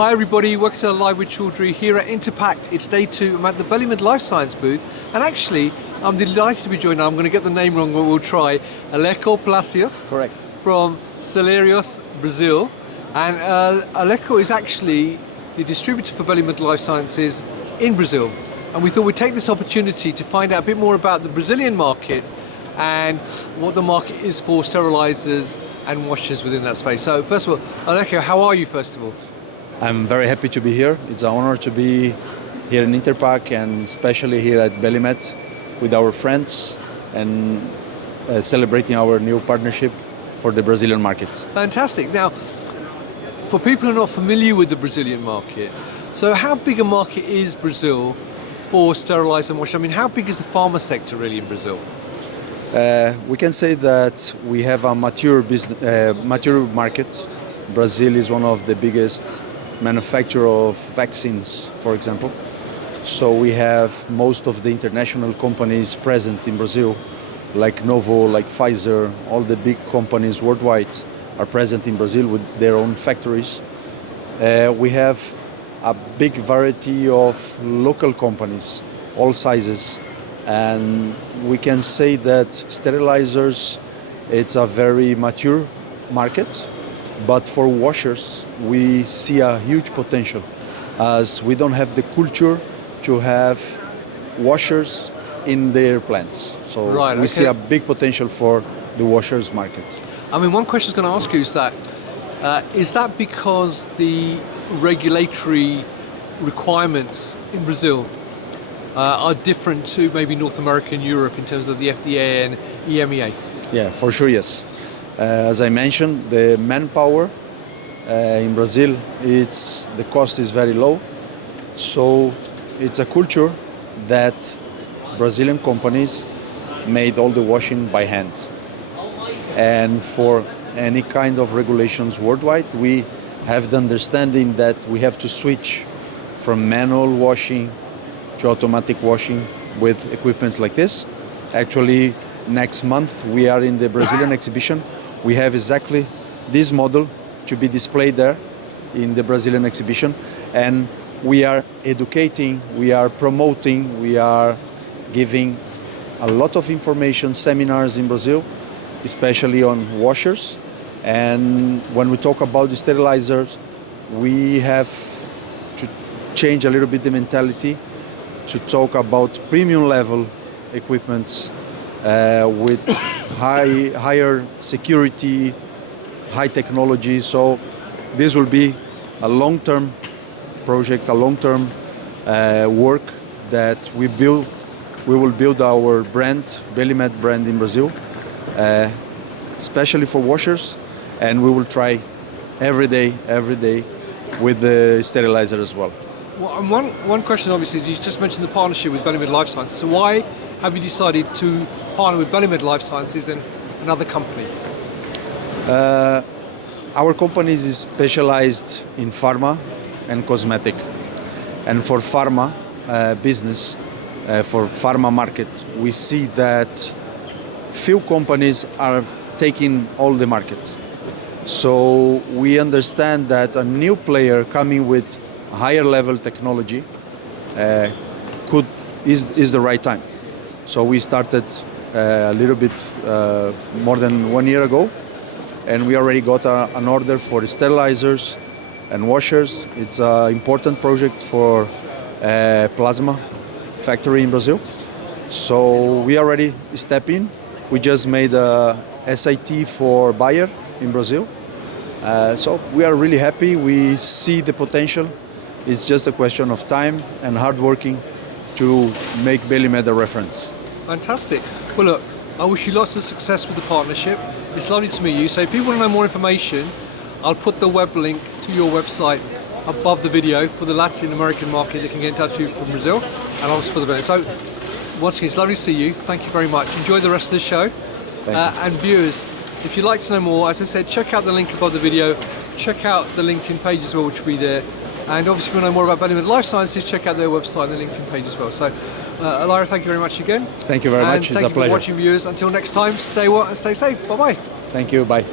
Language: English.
Hi everybody, welcome to Live with Chaudhry here at Interpack. It's day 2. I'm at the Belimed Life Science booth, and actually I'm delighted to be joined. I'm going to get the name wrong, but we'll try. Alejo Palacios. Correct. From Soleri, Brazil. And Alejo is actually the distributor for Belimed Life Sciences in Brazil. And we thought we'd take this opportunity to find out a bit more about the Brazilian market and what the market is for sterilizers and washers within that space. So first of all, Alejo, how are you first of all? I'm very happy to be here. It's an honor to be here in Interpack and especially here at Belimed with our friends and celebrating our new partnership for the Brazilian market. Fantastic. Now, for people who are not familiar with the Brazilian market, so how big a market is Brazil for sterilizers and washers? I mean, how big is the pharma sector really in Brazil? We can say that we have a mature market. Brazil is one of the biggest manufacturer of vaccines, for example. So we have most of the international companies present in Brazil, like Novo, like Pfizer, all the big companies worldwide are present in Brazil with their own factories. We have a big variety of local companies, all sizes, and we can say that sterilizers, it's a very mature market. But for washers, we see a huge potential as we don't have the culture to have washers in their plants. So we see a big potential for the washers market. I mean, one question I was going to ask you is that because the regulatory requirements in Brazil are different to maybe North America and Europe in terms of the FDA and EMEA? Yeah, for sure, yes. As I mentioned, the manpower in Brazil, the cost is very low. So it's a culture that Brazilian companies made all the washing by hand. And for any kind of regulations worldwide, we have the understanding that we have to switch from manual washing to automatic washing with equipments like this. Actually, next month we are in the Brazilian exhibition. We have exactly this model to be displayed there in the Brazilian exhibition, and we are educating, we are promoting, we are giving a lot of information, seminars in Brazil, especially on washers. And when we talk about the sterilizers, we have to change a little bit the mentality to talk about premium level equipments with higher security, high technology. So this will be a long-term project, a long-term work that we will build our brand, Belimed brand in Brazil, especially for washers, and we will try every day with the sterilizer as well. Well, and one question obviously is you just mentioned the partnership with Belimed Life Sciences. So why have you decided to partner with Belimed Life Sciences and another company? Our company is specialized in pharma and cosmetic. And for pharma business, for pharma market, we see that few companies are taking all the market. So we understand that a new player coming with higher level technology is the right time. So we started a little bit more than 1 year ago, and we already got an order for sterilizers and washers. It's an important project for plasma factory in Brazil. So we already step in. We just made a SIT for Bayer in Brazil. So we are really happy. We see the potential. It's just a question of time and hard working to make Belimed a reference. Fantastic. Well, look, I wish you lots of success with the partnership. It's lovely to meet you. So if people want to know more information, I'll put the web link to your website above the video for the Latin American market. They can get in touch with you from Brazil, and I'll just put the link. So once again, it's lovely to see you. Thank you very much. Enjoy the rest of the show. And viewers, if you'd like to know more, as I said, check out the link above the video. Check out the LinkedIn page as well, which will be there. And obviously, if you want to know more about Belimed Life Sciences, check out their website and the LinkedIn page as well. So, Alejo, thank you very much again. Thank you very much. It's a pleasure. Thank you for watching, viewers. Until next time, stay well and stay safe. Bye-bye. Thank you. Bye.